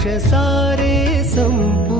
वर्षसारे सम्पू